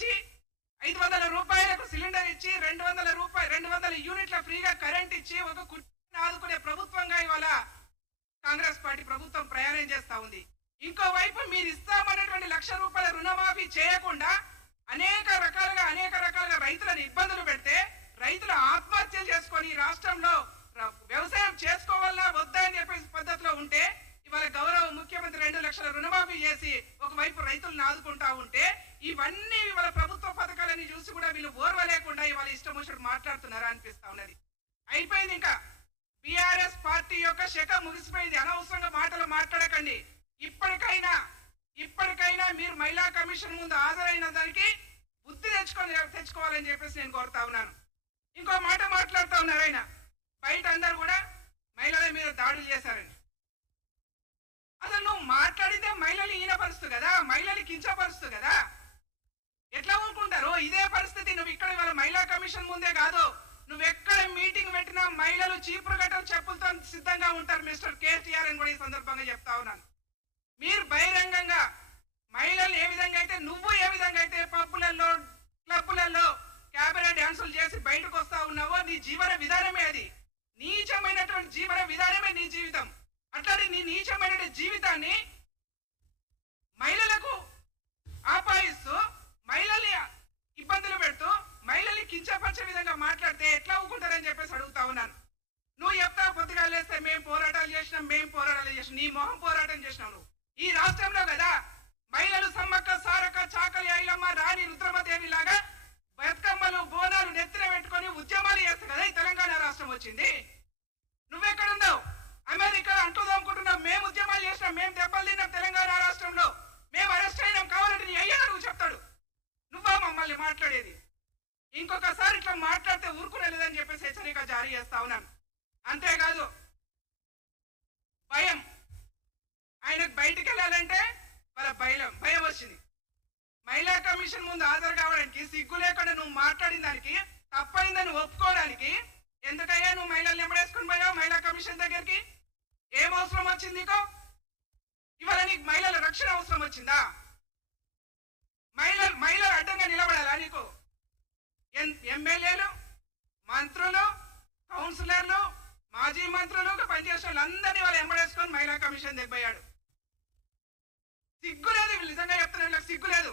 ఇచ్చి 500 రూపాయలకు సిలిండర్ ఇచ్చి 200 యూనిట్ల ఫ్రీగా కరెంట్ ఇచ్చి ఒక కుటుంబాన్ని ఆదుకునే ప్రభుత్వంగా ఇవాళ కాంగ్రెస్ పార్టీ ప్రభుత్వం ప్రయాణం చేస్తా ఉంది. ఇంకోవైపు మీరు ఇస్తామన్నటువంటి ₹1,00,000 రుణమాఫీ చేయకుండా అనేక రకాలుగా రైతులను ఇబ్బందులు పెడితే రైతులు ఆత్మహత్యలు చేసుకొని రాష్ట్రంలో వ్యవసాయం చేసుకోవాలా వద్దా అని చెప్పే పద్ధతిలో ఉంటే ఇవాళ గౌరవ ముఖ్యమంత్రి 2 లక్షల రుణమాఫీ చేసి ఒకవైపు రైతులను ఆదుకుంటా ఉంటే ఇవన్నీ ఇవాళ ప్రభుత్వ పథకాలని చూసి కూడా వీళ్ళు ఓర్వలేకుండా ఇవాళ ఇష్టం వచ్చినట్టు మాట్లాడుతున్నారా అనిపిస్తా ఉన్నది. అయిపోయింది. ఇంకా బీఆర్ఎస్ పార్టీ యొక్క శక ముగిసిపోయింది. అనవసరంగా మాటలు మాట్లాడకండి. ఇప్పటికైనా మీరు మహిళా కమిషన్ ముందు హాజరైన దానికి బుద్ధి తెచ్చుకోవాలని చెప్పేసి నేను కోరుతా ఉన్నాను. ఇంకో మాట మాట్లాడుతూ ఉన్నారు ఆయన, బయట అందరు కూడా మహిళల మీద దాడులు చేశారని. అసలు నువ్వు మాట్లాడితే మహిళలు ఈనపరుస్తూ కదా, మహిళలు కించపరుస్తూ కదా, ఎట్లా ఊరుకుంటారు? ఇదే పరిస్థితి నువ్వు ఇక్కడ ఇవాళ మహిళా కమిషన్ ముందే కాదు, నువ్వు ఎక్కడ మీటింగ్ పెట్టినా మహిళలు చీపురు గట్టం చెప్పులతో సిద్ధంగా ఉంటారు మిస్టర్ కేటీఆర్ అని కూడా ఈ సందర్భంగా చెప్తా ఉన్నాను. మీరు బహిరంగంగా మహిళలు ఏ విధంగా అయితే, నువ్వు ఏ విధంగా అయితే పబ్బులలో క్లబ్బులలో క్యాబరే డాన్సులు చేసి బయటకు వస్తా ఉన్నావో నీ జీవన విధానమే అది. నీచమైనటువంటి జీవన విధానమే నీ జీవితం. అట్లాంటి నీ నీచమైన జీవితాన్ని మహిళలకు ఆపాదిస్తూ మహిళల్ని ఇబ్బందులు పెడుతూ మహిళల్ని కించపరిచే విధంగా మాట్లాడితే ఎట్లా ఊరుకుంటారని చెప్పేసి అడుగుతా ఉన్నాను. నువ్వు చెప్తావు పొద్దుగా లేస్తే మేము పోరాటాలు చేసినాం. నీ మొహం పోరాటం చేసినావు. నువ్వు ఈ రాష్ట్రంలో కదా మహిళలు సమ్మక్క సారక్క చాకలి ఐలమ్మ రాణి రుద్రమదేవి లాగా బతుకమ్మలు బోనాలు నెత్తిన పెట్టుకొని ఉద్యమాలు చేస్తా కదా ఈ తెలంగాణ రాష్ట్రం వచ్చింది. నువ్వెక్కడున్నావు? అమెరికా అంటూ దమ్ముకుంటున్నావు. మేము ఉద్యమాలు చేసినాం, మేము దెబ్బలు తిన్నాం తెలంగాణ రాష్ట్రంలో, మేము అరెస్ట్ అయినాం, కావాలంటే నీ అయ్యా నువ్వు చెప్తాడు. నువ్వా మమ్మల్ని మాట్లాడేది? ఇంకొకసారి ఇట్లా మాట్లాడితే ఊరుకునేలేదని చెప్పేసి హెచ్చరిక జారీ చేస్తా ఉన్నాను. అంతేకాదు భయం, ఆయనకు బయటికి వెళ్ళాలంటే వాళ్ళ భయం వచ్చింది. మహిళా కమిషన్ ముందు హాజరు కావడానికి సిగ్గు లేకుండా నువ్వు మాట్లాడిన దానికి తప్పైందని ఒప్పుకోవడానికి ఎందుకయ్యా నువ్వు మహిళల్ని ఎంబడేసుకుని పోయావు మహిళా కమిషన్ దగ్గరికి? ఏం అవసరం వచ్చింది నీకు? ఇవాళ నీకు మహిళల రక్షణ అవసరం వచ్చిందా? మహిళలు అడ్డంగా నిలబడాలా నీకు? ఎమ్మెల్యేలు, మంత్రులు, కౌన్సిలర్లు, మాజీ మంత్రులు పనిచేసే వాళ్ళందరినీ వాళ్ళు ఎంబడేసుకొని మహిళా కమిషన్ దిగిపోయాడు. సిగ్గు లేదు. వీళ్ళు నిజంగా చెప్తున్నా సిగ్గు లేదు.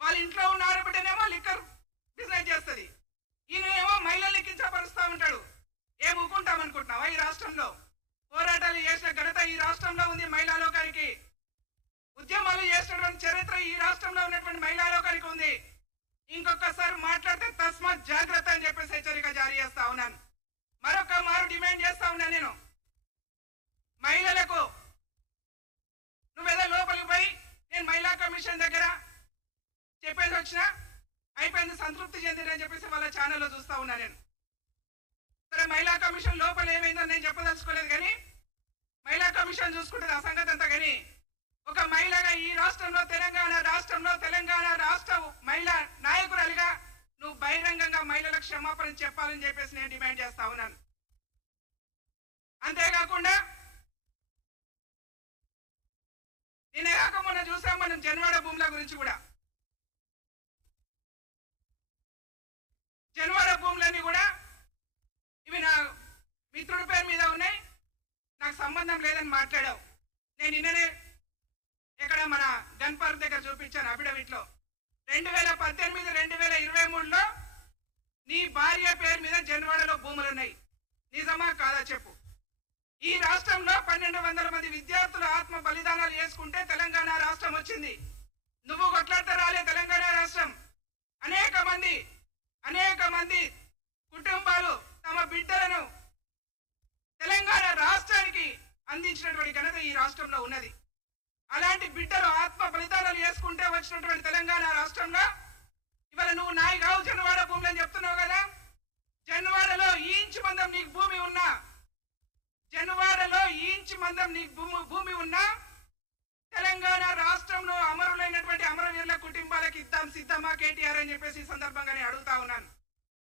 వాళ్ళ ఇంట్లో ఉన్న ఆడబిడ్డనేమో లిక్కర్ బిజినెస్ చేస్తుంది, ఈయనేమో మహిళల్ని కించపరుస్తూ ఉంటాడు. ఏం ఊకుంటామనుకుంటున్నావా? ఈ రాష్ట్రంలో పోరాటాలు చేసిన ఘనత ఈ రాష్ట్రంలో ఉంది. మహిళా లోకానికి ఉద్యమాలు చేసినటువంటి చరిత్ర ఈ రాష్ట్రంలో ఉన్నటువంటి మహిళా లోకానికి ఉంది. ఇంకొకసారి మాట్లాడితే తస్మాత్ జాగ్రత్త అని చెప్పేసి హెచ్చరిక జారీ చేస్తా ఉన్నాను. మరొక మారు డిమాండ్ చేస్తా ఉన్నాను నేను, మహిళలకు నువ్వేదో లోపలికి పోయి నేను మహిళా కమిషన్ దగ్గర చెప్పేసి వచ్చినా అయిపోయింది సంతృప్తి చెందిందని చెప్పేసి వాళ్ళ ఛానల్లో చూస్తా ఉన్నా నేను. సరే మహిళా కమిషన్ లోపల ఏమైందో నేను చెప్పదలుచుకోలేదు, కానీ మహిళా కమిషన్ చూసుకుంటుంది ఆ సంగతి అంతా. కానీ ఒక మహిళగా ఈ రాష్ట్రంలో తెలంగాణ రాష్ట్ర మహిళా నాయకురాలిగా నువ్వు బహిరంగంగా మహిళలకు క్షమాపణ చెప్పాలని చెప్పేసి నేను డిమాండ్ చేస్తా ఉన్నాను. అంతేకాకుండా నిన్న కాక మొన్న చూసాం మనం జన్వాడ భూముల గురించి కూడా. జన్వాడ భూములన్నీ కూడా ఇవి నా మిత్రుడి పేరు మీద ఉన్నాయి, నాకు సంబంధం లేదని మాట్లాడావు. నేను నిన్ననే ఇక్కడ మన గన్పార్క్ దగ్గర చూపించాను అఫిడవిట్లో 2018, 2023లో నీ భార్య పేరు మీద జన్వాడలో భూములు ఉన్నాయి. నిజమా కాదా చెప్పు? ఈ రాష్ట్రంలో 1200 మంది విద్యార్థులు ఆత్మ బలిదానాలు చేసుకుంటే తెలంగాణ రాష్ట్రం వచ్చింది. నువ్వు కొట్లాడితే రాలే తెలంగాణ రాష్ట్రం. అనేక మంది కుటుంబాలు తమ బిడ్డలను తెలంగాణ రాష్ట్రానికి అందించినటువంటి ఘనత ఈ రాష్ట్రంలో ఉన్నది. అలాంటి బిడ్డలు ఆత్మ బలిదానాలు చేసుకుంటే వచ్చినటువంటి తెలంగాణ రాష్ట్రంలో ఇవాళ నువ్వు నాయి కావు జన్వాడ భూములు అని చెప్తున్నావు కదా. జన్వాడలో ఈ ఇంచు మందం నీకు భూమి ఉన్నా తెలంగాణ రాష్ట్రంలో అమరులైనటువంటి అమరవీరుల కుటుంబాలకు ఇద్దాం సిద్ధమా కేటీఆర్ అని చెప్పేసి ఈ సందర్భంగా నేను అడుగుతా ఉన్నాను.